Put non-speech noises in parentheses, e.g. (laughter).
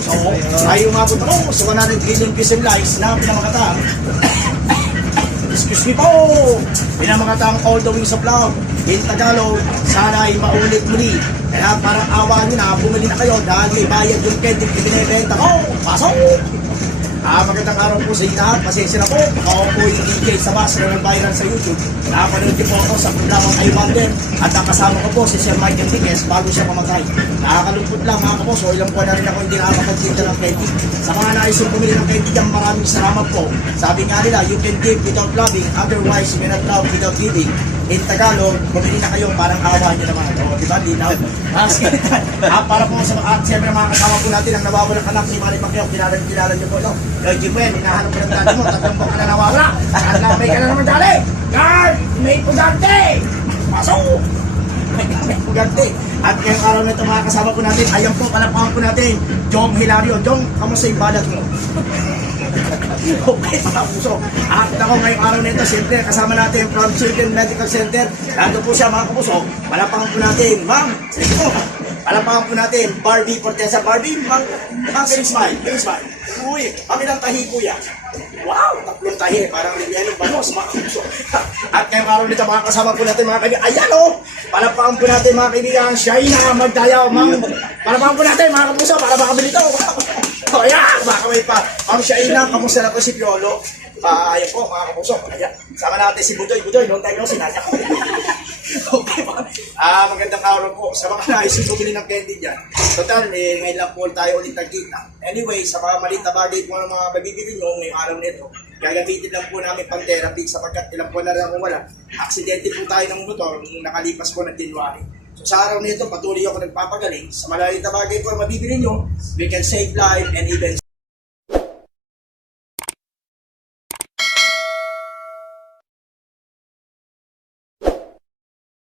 puso, ay umabot ako sa 100 billion piso likes na pinamakatang. (coughs) Excuse me po! Pinamakatang all the wings of love. In Tagalog, sana ay maulit muli. Kaya parang awa nyo na, bumili na kayo dahil may bayad yung candy pinibenta ko. Pasok! Ah, magandang araw po sa inyo lahat. Pasensya po. Ako po DJ sa Bas na viral sa YouTube. Nakapanood din po ako sa programang I Wonder. At ang kasama ko po si Sir Michael Diquez bago siya mamatay. Nakakalungkot lang mga kapo. So ilang po na rin ako hindi nakakapagtinda ng candy. Sa mga nais yung bumili ng candy dyan, maraming salamat po. Sabi nga nila, you can give without loving. Otherwise, you cannot love without giving. In Tagalog, bumili na kayo parang awa nyo naman. O, di ba? Di na. (laughs) Ah, para po sa mga, siyempre mga kasama po natin ang nawawalang anak ni Manny Pacquiao. Kilala, kilala niyo po, no? Lloyd Jimen, hinahanap ko ng dati mo. Tatlong buwan na nawawala. At may ka na naman dali. Guard! May pugante! Pasok! May, may pugante. At ngayong araw na ito mga kasama po natin, ayan po, palapakan po natin, Jong Hilario. Jong, kamusta yung balat mo? (laughs) Okay, mga puso. At ako ngayong araw na ito, siyempre kasama natin from Children Medical Center. Nando po siya mga kapuso. Palapakan po natin, ma'am. Sige po. Palapakan po natin, Barbie Cortesa. Barbie, ma'am, can you smile? You smile? Uy, kami ng tahi po yan. Wow, tatlong tahi. Parang libyano banos, mga kapuso. (laughs) At ngayong araw nito, mga kasama po natin, mga kaibigan. Ayan o! Palapakan po natin, mga kaibigan. Shaina Magdayaw, ma'am. Palapakan po natin, mga kapuso, para makabili to. (laughs) Oh, yeah! Baka may pa. Ang siya ina, kamusta na po si Piolo? Ah, ayan po, mga kapuso. Ayan. Sama natin si Budoy. Budoy, noong tayo sinasya ko. (laughs) okay. Ah, magandang araw po. Sa mga nais bumili ng candy dyan. Total, eh, ngayon lang po tayo ulit nagkita. Anyway, sa mga maliit na bagay po ng mga babibili nyo ngayong araw nito, gagamitin lang po namin pang therapy sapagkat ilang po na rin wala. Aksidente po tayo ng motor nung nakalipas po ng January. So sa araw nito, patuloy ako nagpapagaling. Sa malalit na bagay po ang mabibili nyo, we can save life and even